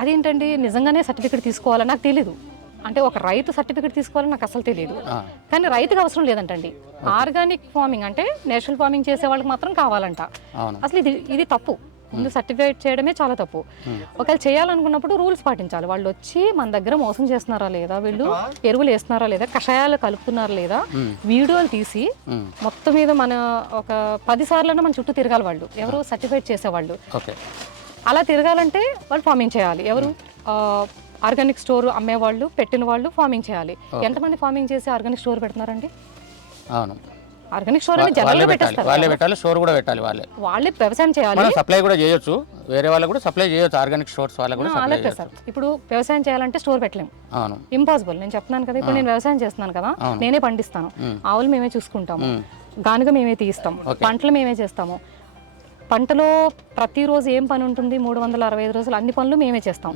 అదేంటండి? నిజంగానే సర్టిఫికేట్ తీసుకోవాలని నాకు తెలీదు. అంటే ఒక రైతు సర్టిఫికేట్ తీసుకోవాలని నాకు అసలు తెలియదు కానీ రైతుకి అవసరం లేదంటండి. ఆర్గానిక్ ఫార్మింగ్ అంటే నేచురల్ ఫార్మింగ్ చేసే వాళ్ళకి మాత్రం కావాలంట. అవును. అసలు ఇది ఇది తప్పు. ముందు సర్టిఫికేట్ చేయడమే చాలా తప్పు. ఒకవేళ చేయాలనుకున్నప్పుడు రూల్స్ పాటించాలి. వాళ్ళు వచ్చి మన దగ్గర మోసం చేస్తున్నారా లేదా? వీళ్ళు ఎరువులు వేస్తున్నారా లేదా? కషాయాలు కలుపుతున్నారా లేదా? వీడియోలు తీసి మొత్తం మీద మన ఒక పది సార్లైనా మన చుట్టూ తిరగాలి వాళ్ళు. ఎవరు సర్టిఫైడ్ చేసేవాళ్ళు. ఓకే. అలా తిరగాలంటే వాళ్ళు ఫార్మింగ్ చేయాలి. ఎవరు? ఆర్గానిక్ స్టోర్ అమ్మేవాళ్ళు పెట్టిన వాళ్ళు ఫార్మింగ్ చేయాలి. ఎంతమంది ఫార్మింగ్ చేసి ఆర్గానిక్ స్టోర్ పెడుతున్నారండి? అవును. ఆర్గానిక్ స్టోర్ వాళ్ళే జనరల్గా పెట్టాలి. వాళ్ళే పెట్టాలి స్టోర్ కూడా పెట్టాలి వాళ్ళే. వాళ్ళే వ్యవసాయం చేయాలి. సప్లై కూడా చేయొచ్చు. వేరే వాళ్ళకి కూడా సప్లై చేయొచ్చు. ఆర్గానిక్ స్టోర్స్ వాళ్ళకి కూడా సప్లై సార్. ఇప్పుడు వ్యవసాయం చేయాలంటే స్టోర్ పెట్టలేం. అవును. ఇంపాసిబుల్. నేను చెప్తున్నాను కదా ఇప్పుడు నేను వ్యవసాయం చేస్తున్నాను కదా నేనే పండిస్తాను. ఆవులు మేమే చూసుకుంటాము. గానుగ మేమే తీస్తాం పంటలు మేమే చేస్తాము. పంటలో ప్రతిరోజు ఏం పని ఉంటుంది? మూడు వందల అరవై ఐదు రోజులు అన్ని పనులు మేమే చేస్తాం.